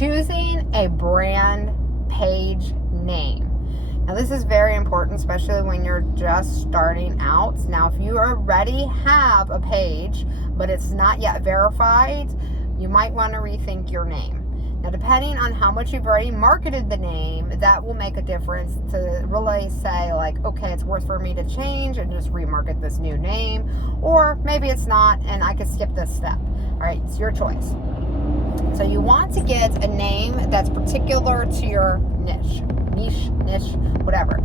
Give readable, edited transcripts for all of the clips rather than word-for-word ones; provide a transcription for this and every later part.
choosing a brand page name. Now, this is very important, especially when you're just starting out. Now, if you already have a page, but it's not yet verified, you might want to rethink your name. Now, depending on how much you've already marketed the name, that will make a difference to really say, like, okay, it's worth for me to change and just remarket this new name, or maybe it's not and I could skip this step. All right, it's your choice. So you want to get a name that's particular to your niche, whatever.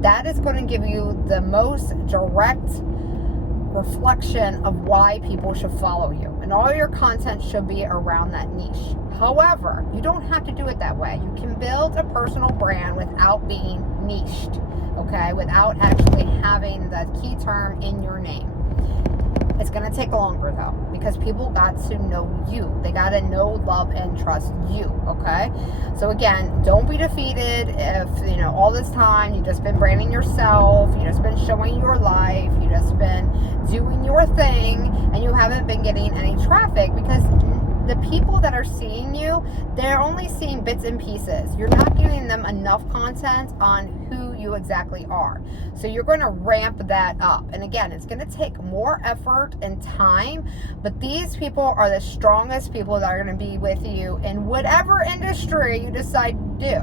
That is going to give you the most direct reflection of why people should follow you. And all your content should be around that niche. However, you don't have to do it that way. You can build a personal brand without being niched, okay? Without actually having the key term in your name. It's going to take longer though, because people got to know you. They got to know, love, and trust you, okay? So again, don't be defeated if, all this time you've just been branding yourself, you've just been showing your life, you've just been doing your thing, and you haven't been getting any traffic, because the people that are seeing you, they're only seeing bits and pieces. You're not giving them enough content on who you exactly are. So you're going to ramp that up. And again, it's going to take more effort and time, but these people are the strongest people that are going to be with you in whatever industry you decide to do.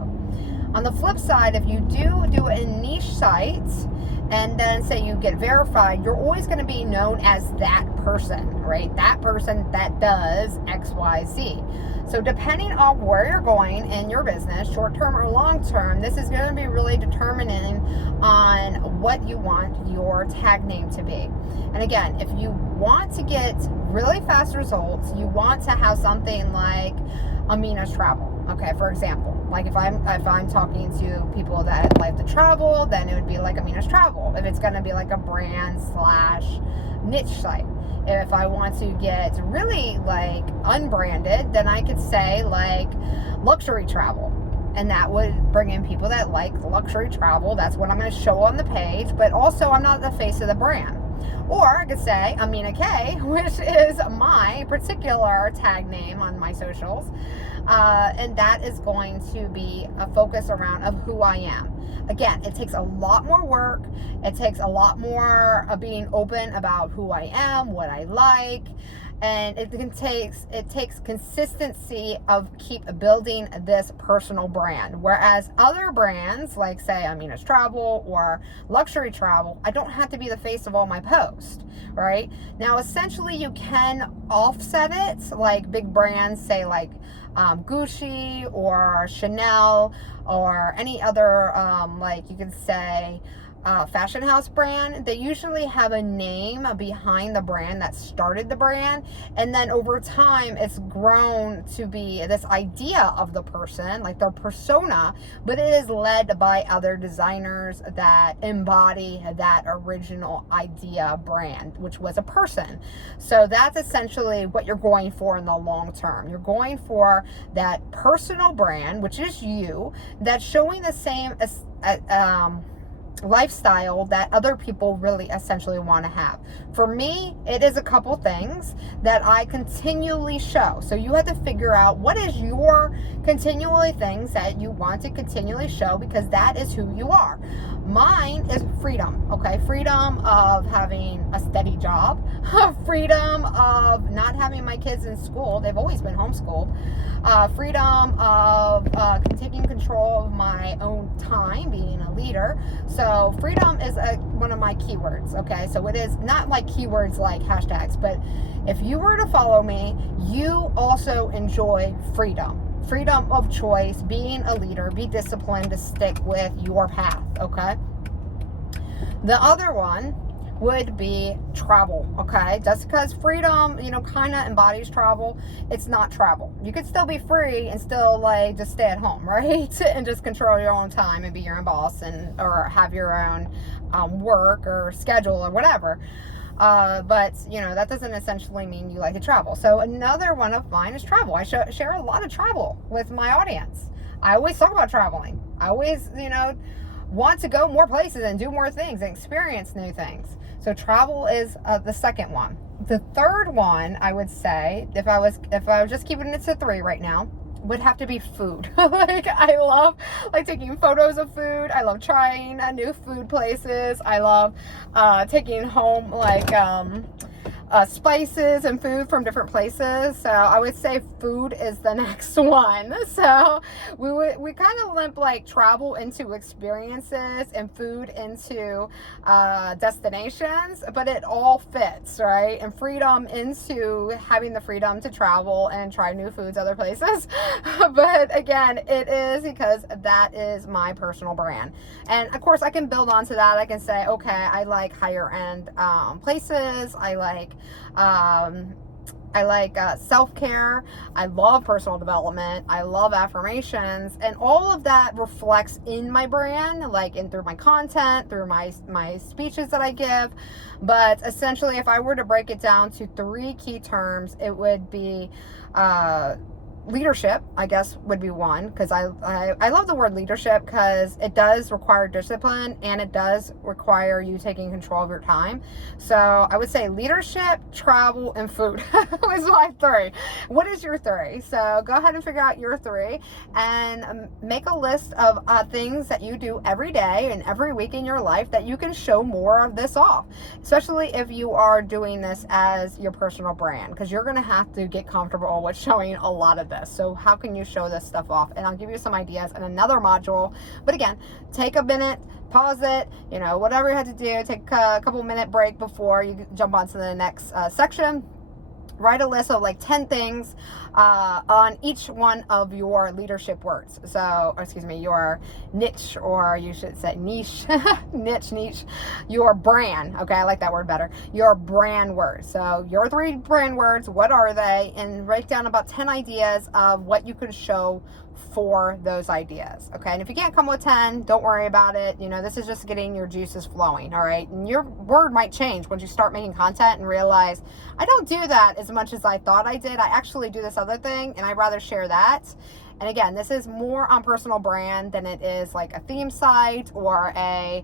On the flip side, if you do a niche site, and then say you get verified, you're always going to be known as that person, right? That person that does X, Y, Z. So depending on where you're going in your business, short term or long term, this is going to be really determining on what you want your tag name to be. And again, if you want to get really fast results, you want to have something like Amina's Travel. Okay, for example, like if I'm talking to people that like to travel, then it would be like Amina's Travel. If it's going to be like a brand / niche site. If I want to get really like unbranded, then I could say like luxury travel. And that would bring in people that like luxury travel. That's what I'm going to show on the page. But also, I'm not the face of the brand. Or I could say Amina K, which is my particular tag name on my socials. And that is going to be a focus around of who I am. Again, it takes a lot more work. It takes a lot more of being open about who I am, what I like. And it takes consistency of keep building this personal brand. Whereas other brands, like say Amina's Travel or Luxury Travel, I don't have to be the face of all my posts, right? Now, essentially, you can offset it, like big brands, say like Gucci or Chanel or any other, like you could say, fashion house brand. They usually have a name behind the brand that started the brand, and then over time it's grown to be this idea of the person, like their persona, but it is led by other designers that embody that original idea brand, which was a person. So that's essentially what you're going for in the long term. You're going for that personal brand, which is you, that's showing the same lifestyle that other people really essentially want to have. For me, it is a couple things that I continually show. So you have to figure out what is your continually things that you want to continually show, because that is who you are. Mine is freedom, okay? Freedom of having a steady job, freedom of not having my kids in school. They've always been homeschooled. Freedom of taking control of my own time, being a leader. So freedom is one of my keywords, okay? So it is not like keywords like hashtags, but if you were to follow me, you also enjoy freedom. Freedom of choice, being a leader, be disciplined to stick with your path, okay? The other one would be travel, okay? Just because freedom, kind of embodies travel, it's not travel. You could still be free and still like just stay at home, right? And just control your own time and be your own boss, or have your own work or schedule or whatever. But that doesn't essentially mean you like to travel. So another one of mine is travel. I share a lot of travel with my audience. I always talk about traveling. I always, want to go more places and do more things and experience new things. So travel is the second one. The third one, I would say, if I was just keeping it to 3 right now, would have to be food. Like, I love like taking photos of food. I love trying new food places. I love taking home like spices and food from different places. So I would say food is the next one. So we kind of lump like travel into experiences and food into destinations, but it all fits, right? And freedom into having the freedom to travel and try new foods other places. But again, it is because that is my personal brand. And of course I can build onto that. I can say, okay, I like higher end places. I like self-care. I love personal development. I love affirmations, and all of that reflects in my brand, like in through my content, through my speeches that I give. But essentially, if I were to break it down to 3 key terms, it would be leadership, I guess, would be one, because I love the word leadership because it does require discipline and it does require you taking control of your time. So I would say leadership, travel, and food is my 3. What is your 3? So go ahead and figure out your 3 and make a list of things that you do every day and every week in your life that you can show more of this off, especially if you are doing this as your personal brand, because you're going to have to get comfortable with showing a lot of this. So how can you show this stuff off? And I'll give you some ideas in another module. But again, take a minute, pause it, whatever you have to do, take a couple minute break before you jump onto the next section. Write a list of like 10 things on each one of your leadership words. So, your niche, or you should say niche, niche, your brand. Okay, I like that word better. Your brand words. So your 3 brand words, what are they? And write down about 10 ideas of what you could show for those ideas. Okay, and if you can't come with 10, don't worry about it. This is just getting your juices flowing. All right, and your word might change once you start making content and realize, I don't do that as much as I thought I did. I actually do this other thing, and I'd rather share that. And again, this is more on personal brand than it is like a theme site or a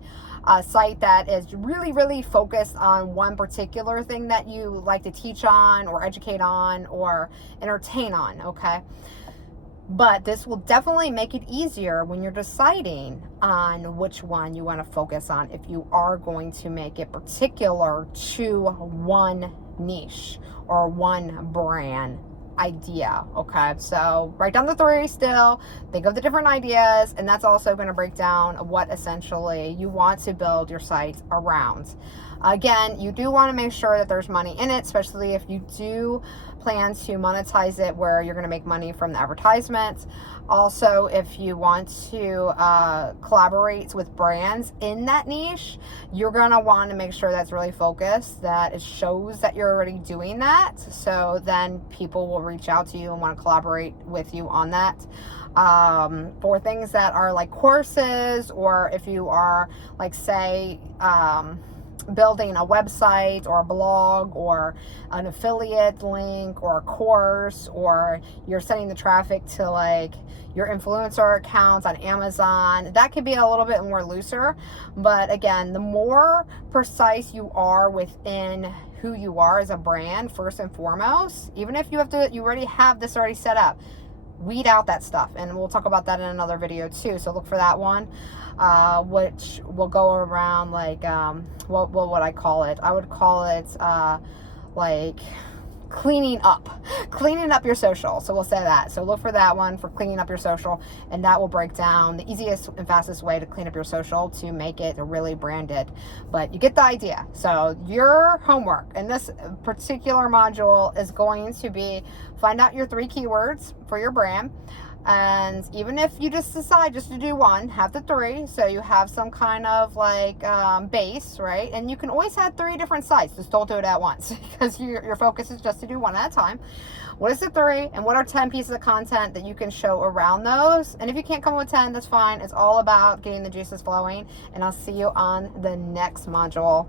site that is really, really focused on one particular thing that you like to teach on or educate on or entertain on. Okay. But this will definitely make it easier when you're deciding on which one you want to focus on, if you are going to make it particular to one niche or one brand idea. Okay, so write down the 3 still, think of the different ideas, and that's also going to break down what essentially you want to build your site around. Again, you do want to make sure that there's money in it, especially if you do plan to monetize it where you're going to make money from the advertisements. Also, if you want to collaborate with brands in that niche, you're going to want to make sure that's really focused, that it shows that you're already doing that. So then people will reach out to you and want to collaborate with you on that. For things that are like courses, or if you are like, say, building a website or a blog or an affiliate link or a course, or you're sending the traffic to like your influencer accounts on Amazon, that could be a little bit more looser. But again, the more precise you are within who you are as a brand, first and foremost, even if you already have this already set up, weed out that stuff, and we'll talk about that in another video too, so look for that one, which will go around like what would I call it? I would call it like cleaning up your social. So we'll say that. So look for that one for cleaning up your social, and that will break down the easiest and fastest way to clean up your social to make it really branded. But you get the idea. So your homework in this particular module is going to be find out your 3 keywords for your brand. And even if you just decide just to do one, have the 3, so you have some kind of like base, right? And you can always have 3 different sites, just don't do it at once, because your focus is just to do one at a time. What is the 3, and what are 10 pieces of content that you can show around those? And if you can't come up with 10, that's fine. It's all about getting the juices flowing, and I'll see you on the next module.